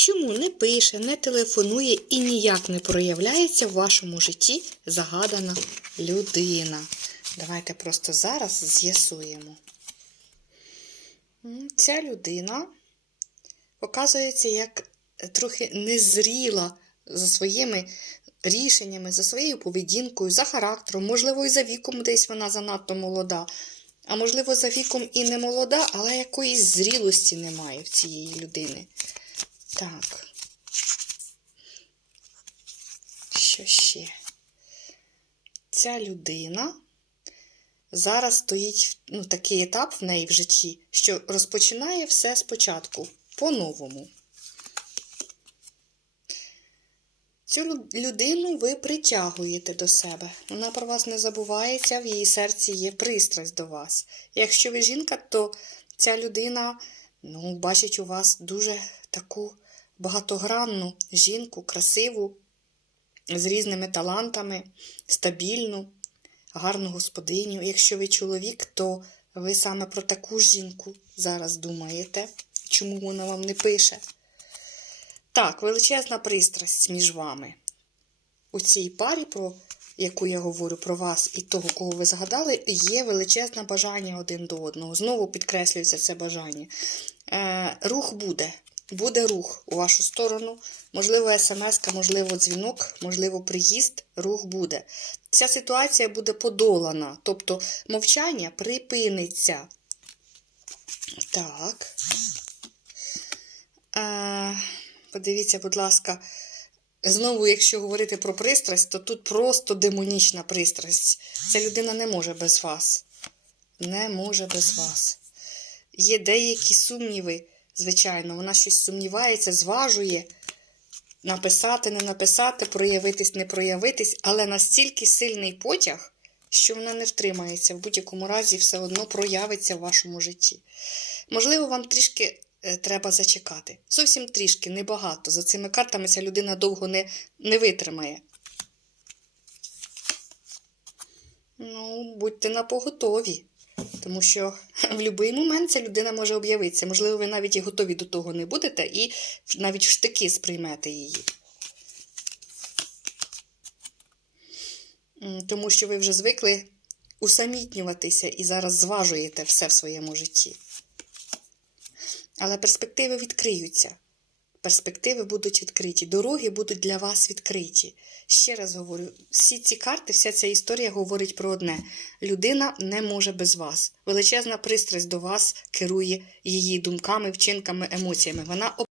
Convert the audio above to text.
Чому не пише, не телефонує і ніяк не проявляється в вашому житті загадана людина? Давайте просто зараз з'ясуємо. Ця людина показується як трохи незріла за своїми рішеннями, за своєю поведінкою, за характером, можливо, і за віком десь вона занадто молода. А можливо, за віком і не молода, але якоїсь зрілості немає в цієї людини. Так. Що ще? Ця людина зараз стоїть ну, такий етап в неї в житті, що розпочинає все спочатку, по-новому. Цю людину ви притягуєте до себе. Вона про вас не забувається, в її серці є пристрасть до вас. Якщо ви жінка, то ця людина ну, бачить у вас дуже таку багатогранну жінку, красиву, з різними талантами, стабільну, гарну господиню. Якщо ви чоловік, то ви саме про таку жінку зараз думаєте, чому вона вам не пише. Так, величезна пристрасть між вами. У цій парі, про яку я говорю про вас і того, кого ви згадали, є величезне бажання один до одного. Знову підкреслюється це бажання. Е, рух буде. Буде рух у вашу сторону. Можливо, смс, можливо, дзвінок, можливо, приїзд, рух буде. Ця ситуація буде подолана, тобто мовчання припиниться. Так. Е, подивіться, будь ласка, знову, якщо говорити про пристрасть, то тут просто демонічна пристрасть. Ця людина не може без вас. Не може без вас. Є деякі сумніви, звичайно, вона щось сумнівається, зважує. Написати, не написати, проявитись, не проявитись, але настільки сильний потяг, що вона не втримається, в будь-якому разі все одно проявиться в вашому житті. Можливо, вам трішки е, треба зачекати. Зовсім трішки, небагато. За цими картами ця людина довго не, не витримає. Ну, будьте на поготові. Тому що в будь-який момент ця людина може об'явитися. Можливо, ви навіть і готові до того не будете, і навіть в штики сприймете її. Тому що ви вже звикли усамітнюватися і зараз зважуєте все в своєму житті. Але перспективи відкриються. Перспективи будуть відкриті, дороги будуть для вас відкриті. Ще раз говорю: всі ці карти, вся ця історія говорить про одне: людина не може без вас. Величезна пристрасть до вас керує її думками, вчинками, емоціями. Вона